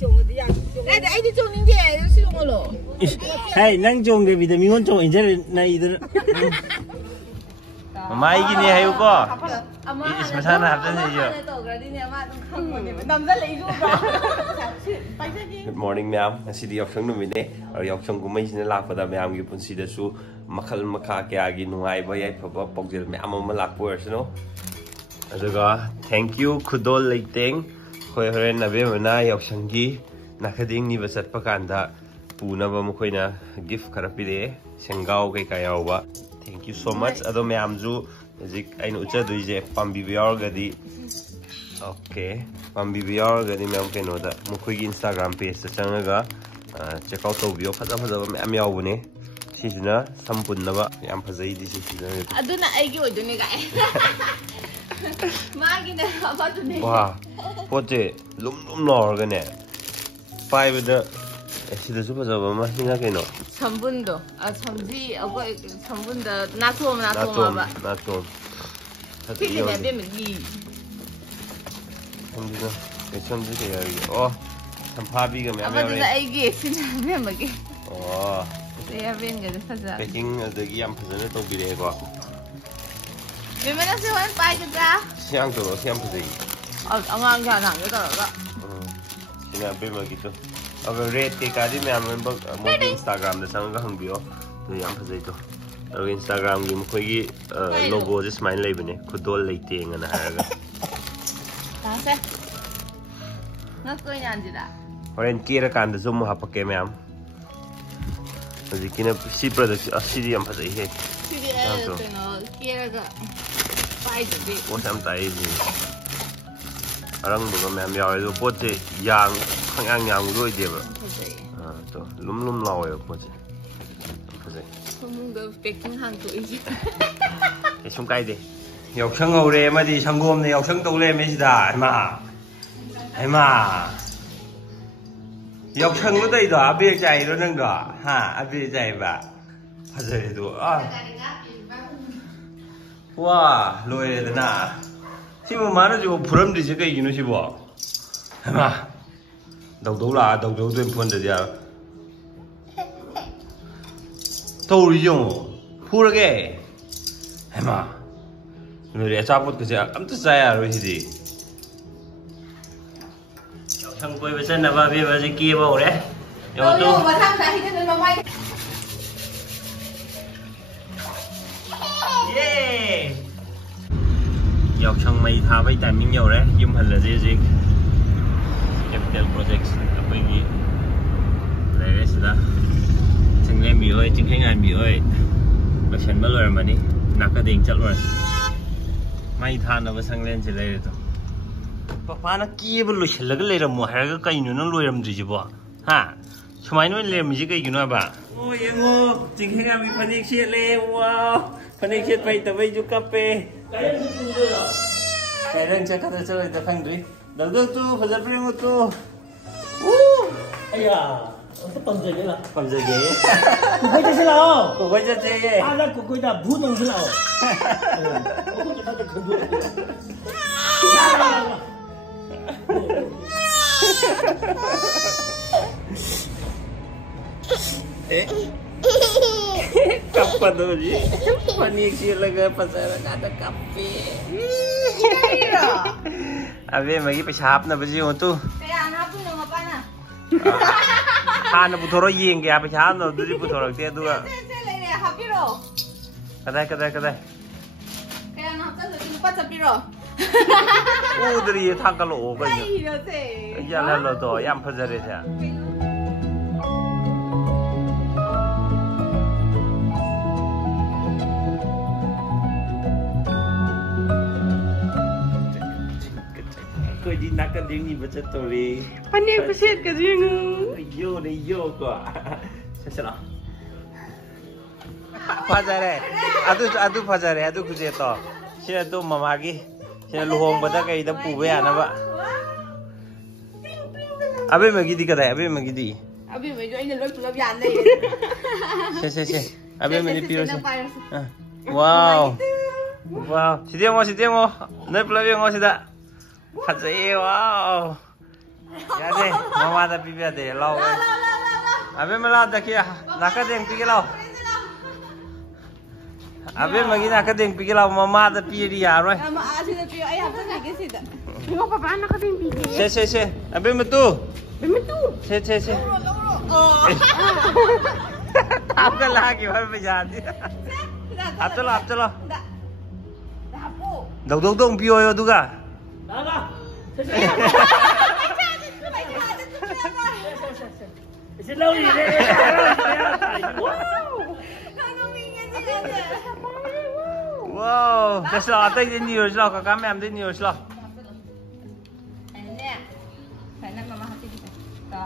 哎，你种零点是用了。哎，能种的比的民工种，人家那一个。妈一个呢还有个。is masana haftan niyo. Good morning ma'am. Nasi di yaksang numine. Or yaksang gumay sinalak pada ma'am gi punsi da su makal makha kaya gi nungai ba yai phaba pokjel ma'am ma lak po arsino. Aduga thank you khudol leiteng. Khoi horen nabe mana yaksang gi nakading ni basat pakanda puna ba mukhoina gift karapide sengau kai kayaw ba. Thank you so much. Ado ma'am ju Zik ay nucha doije pambibiyor gadi. Okay, pambibiyor gadi ma'am keno da mukhoy Instagram page sa changaga check out tawbiyo phada ma'am yawbune sisina sampun na ba yam phajai di sisina aduna aigi odune ga magi na abadune wa pote lum nor ga ne five da sida su phajaba ma hinga keno 삼분도 삼지 어거 삼분도 나토마 봐 나토 되게 내면 이 삼지가 삼지가 여기 삼파비가 몇 명이야 아이게 진짜 몇 명이 내가 벤게 사자 베킹 저기 양 파전에 또 비례고 왜냐면 세원 빠이다 시향도 시향 파전이 엉엉 가나 그러다가 지나 베먹이도 अगर रेट के काजी में हम मोदी इंस्टाग्राम में संग हंगियो तो यहाँ फंसे तो और इंस्टाग्राम की मुझे ये लोगो जिस माइन ले बने खुद दो लेते हैं ना है कहाँ से ना कोई नहीं आंजिदा और इनकी रकान तो मुझे पक्के में हम लेकिन अब सी प्रोडक्ट अस्सी दी हम फंसे ही तो ना किया का पाइड भी वो समझता है जी रंग बुका में हम यार जो पोते yang yang rồi đi vậy to lum lao rồi po chứ không được Peking hàng tuổi cái súng cây đi học sinh ngầu đây mà đi sang gom này học sinh tàu lên mấy gì đã em mà học sinh lúc đây đó biết chạy rồi nâng đó ha biết chạy vậy phải rồi đó wow lôi rồi na khi mà má nó chịu phun đi chứ cái gì nó chịu bỏ em mà đầu tôi phun được chưa tôi đi dùng phun được cái em mà người để sao phun cái gì ấm tức say rồi gì thằng quay về sân là vào về kia vào đấy rồi tôi mà thằng này thì nó bay yeah dọc sân mây thả với tài miếng nhiều đấy dùng hình là gì capital projects apagi lere sida single mi oi chinghengan mi oi bashan balor mani nakading chalwar mai thana ba sanglen che lere to papa na ki bu lushalaga lere mo haraga kainu na loiram ji bo ha sumai no lere mi ji kai ginu ba o yengo chinghengan mi phanik che le wow phanik che pai ta bai ju kape kai rang cha ka cha ta phang ri đầu tu phải bring tu ai à còn gì nữa còn gì vậy cô quay cho nào cô quay cho chơi à là cô quay đã bút nông nào cô cho ta không được kapan tuh sih panik sih lagi pasar ada kafe abe magi pe shap na baji ho tu kaya na pu no pa na ha na puthoro yeng kya pe shap no du puthoro te du ga se le le ha piro kadai kaya na ta se pa ta piro udri thang ka lo ba ai ro te ya la lo to yam phajare cha đi nát cái tiếng gì mà chết tôi đi anh em có chết cái gì nữa vô quá sao nào phá ra đây adu phá ra đây adu cứ chết to xin tôi mà magi xin luhong bata cái đó phụ về à nó vậy abe magi đi cái này abe magi đi abe magi anh lôi tụi nó này xe abe magi piu wow wow si dia mau nơi play mau si dah Hạt wow Yade, mama da pipi ade lau. Abe mala da kia naka deng pi lau. Abe magi naka deng pi lau mama da pi di ya roi. Mama asi da pi ai hapun lagi sih dah. Yo papa naka deng pi. Se. Abe metu. Betul. Se. Oh. Tahu kan lagi baru berjadi. Atau lah. Dah apa? Dong pio yo tu kan? Dah. Selalu ni. Wow, that's all. Ada ni news lah, kami am ada news lah.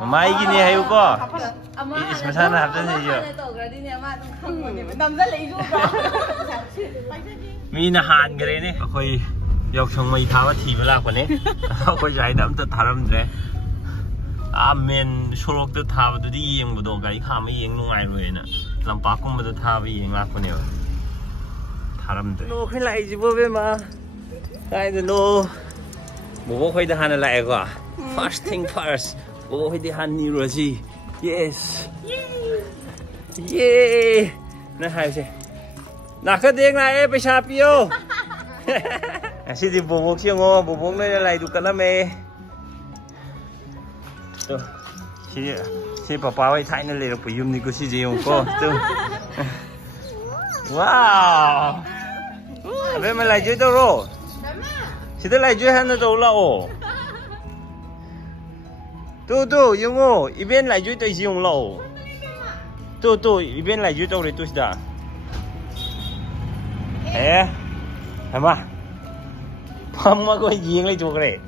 Mama ini ni ayu ko. Ismasan apa ni yo? Mina han gare ni. Akoi yok chong mai thawa thi bala ko ni. Akoi jai dam ta tharam dre. Amen sorok ta thawa du di yeng bu do gai kha ma yeng nungai roi na. Lampa kum bu thawa yeng la ko ni. Tharam dre. No khai lai ji bo be ma. Kai de no. Bo khoi da han lai ko. First thing first. Bo khoi de han ni ro ji. Yes. Yay. Nah hai se. Nak ke deng lai pe sha pio. Si di bobok siang oh, bobok ni lai du kan me. Tu. Si papa wai thai na le ro puyum ni ko si je yong ko. Tu. Wow. Abe ma lai jui to ro. Si de lai jui han na to la o. Tu yung o, iben lai jui to si yong la o. Tu iben lai jui to le tu dah. Hả Phong mà có giếng lấy chuột này.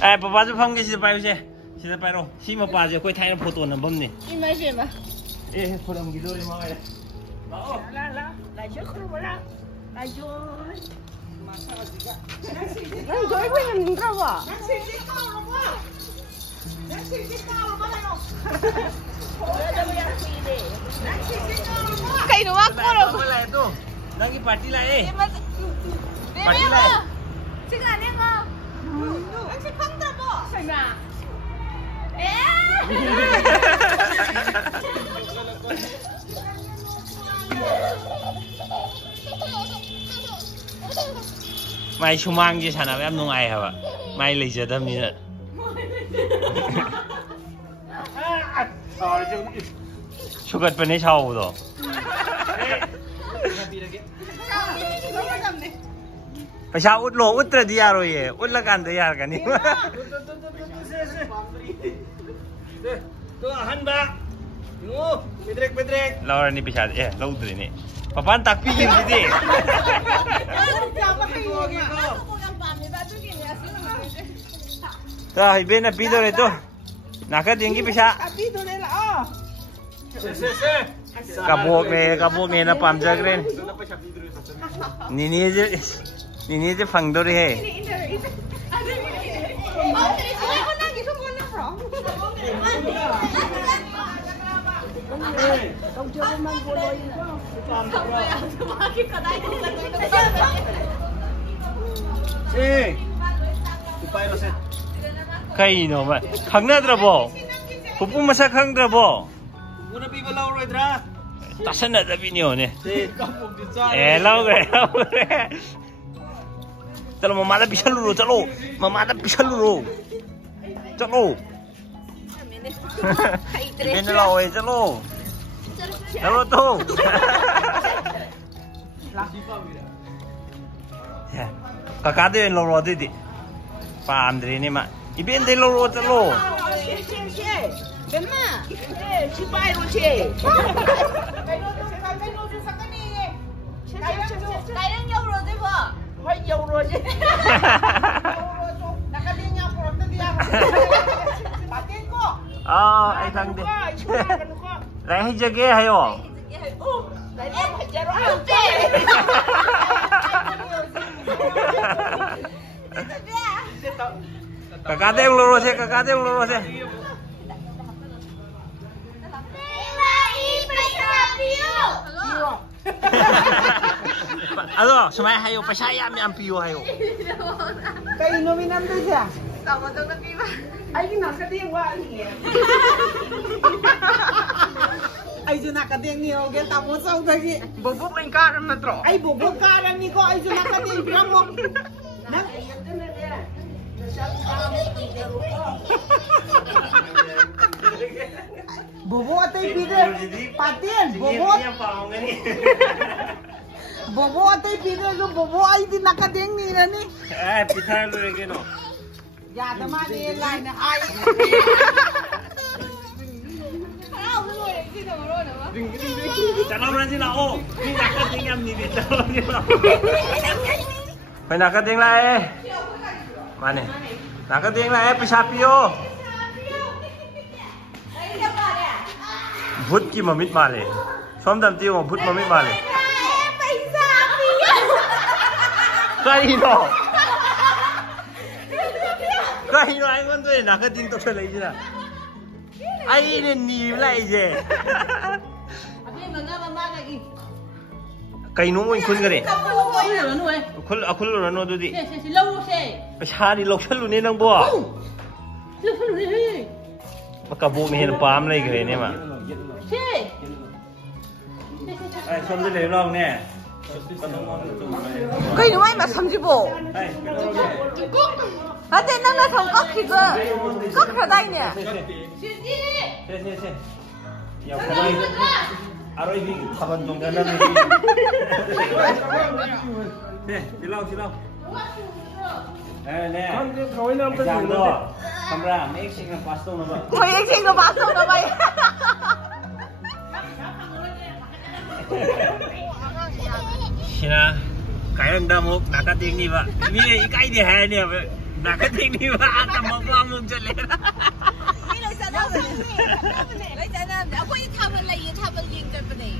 Papa cho Phong cái gì bay chứ? Gì bay đâu? Khi mà bà giờ quay thay nó photo nó bấm nè. Im mai về mà. Photo mình đi mà vậy. Lại trước không có ra. Lại trước. Ay, yo voy a entrar va. Kayak nu aku loh. Boleh tu. Lagi party lah Party lah. Cakap ni ngah. Nanti kandar bo. Sama. Mai sumang je sana em nung ai hả? Mai lấy giờ đâm như vậy. Sugar pen ni chau tu. Pasal ut lo ut terdia rồi ye, ut lagan terdia kan ni. Tu han ba. Tengok, bedrek. Lawan ni pasal lau tu ni. Papan tak pilih jadi. Dah, ibu nak pido ni tu. Nak ke tinggi bisa? Pido ni lah. Kabuk ni na pam jagren. Ni je fang dori he. Kay no ma. Khang na drabo. Pupu masa khang drabo. Muna pi balau rồi dra. Tasan na dabi niyo ne. Kampung di sana. Lau gre. Chalo mama da pisal ro chalo. Mama da pisal ro. Chalo. Bên lò ấy chalo. Chalo tu. Kakak tu yang loro tu di. Paham dari ni mak. Iben dia loro chalo. Bema. Si pai ro che. Cái đang nhau rồi đấy vợ. Phải dâu rồi chứ. Đã cái đi nhau rồi tôi đi ăn. Bà tiên cô. Ai thằng đi. Lại hay chơi ghê hay không? Lại em phải chơi rồi. Kakak dia yang lurus ya, kakak dia yang lurus ya. Alo, sumay hayo pa siya yam piyo hayo. Kay nominan din siya. Tama daw na piba. Ay, nakading wa niya. Ay, nakading niyo. Gaya tapos ako lagi. Bubuk ang karam na tro. Ay, bubog karan ni ko. Ay, nakading. Bravo. Bobo atay pide. Patin. Bobo. Bobo atay pide. Bobo ay di nakading ni na ni. Pitar lo rin no. Ya, tama ni line na ay. Chalo na sila oh. Ni nakading yam ni dito. Hoy nakading la eh. Mane. Nakading la eh pisapiyo. भूत की मम्मी माले सोम दमती हो भूत मम्मी माले कहीं नो आई मन तो ना का दिन तो चले ही ना आई ने नीम लाई जे कहीं नो मुझे खुल करे खुल अखुल रनो तो दी शादी लोकल लुने नंग बुआ मक्का बो में है पाम लाई करे ने मा Ai, xong rồi lấy lòng nè. Cái nó mà xong chứ bộ. À, thế năng là thằng cóc kìa. Cóc ở đây nè. Xe. Ya, kawai. Aroy bi kaban dong kana ni. Silau. Nè. Kawai nam ta ni. Camera, make sing na pasto na ba. Make sing na pasto na ba. Sina, kaya damok nakating ni ba? Mire ikai di hai ni ba? Nakating ni ba? Ata mapamog jale. Ni lai sa na ba? Lai sa na. Ako yung tama lai, yung tama yin ka pa ni.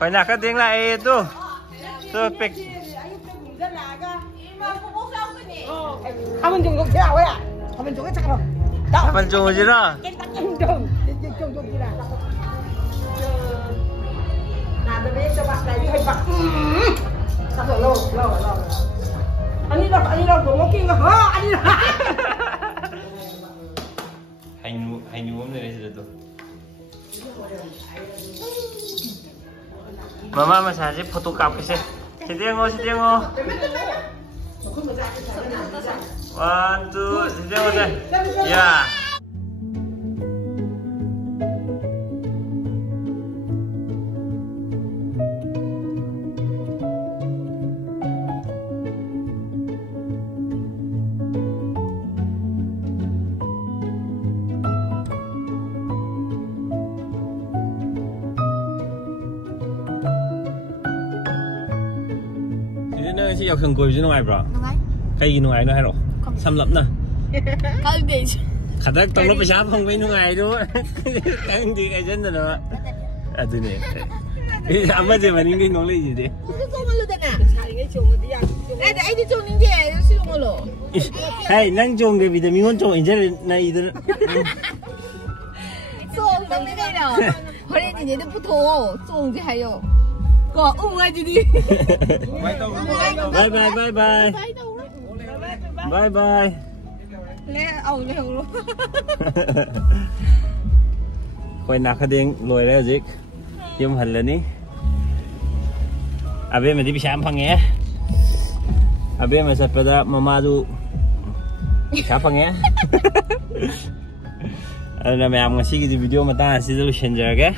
Phải nakating la eh tu. So pek. Kamu jungkok dia awak ya? Kamu jungkok cakap dong. Kapan jung je dah? Jung dia. Nah, tapi coba lagi hebat. Tak lo. Ani dah bomoking dah. Ha, ani dah. Hai nu ni sudah tu. Mama masaje foto kap ke se. Sediango. 1, 2, sediango se. Ya. Chị học thường cười chứ nó ai bro? Cái nó ai nó hay rồi? Xăm lắm nè. Cái gì? Khả năng tao nó phải sáng không với nó ai đúng không? Cái gì cái chân rồi đó. À từ này. Anh bây giờ mà đi nói lấy gì đi? Anh đi trồng những gì? Sử dụng rồi. Hey, năng trồng cái vitamin ngon trồng 이제 나 이들. trồng cái này nào? Hồi nãy thì nó 붙어. trồng gì hay rồi? Có ai đi đi. Bye. Lẽ leo luôn. Khôi nạc khading lôi ra zik. Yum hal ni. Abe mà đi bisam phang Abe mà sat pada mama tu. Siapa phang Ada memang ngasih gitu video mata hasil dulu share ke.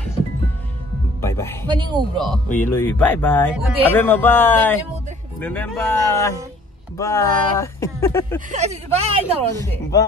Bye. Mending ngobrol. Wih, lui bye. Abe mau bye. Bye. Bye. Bye. Bye.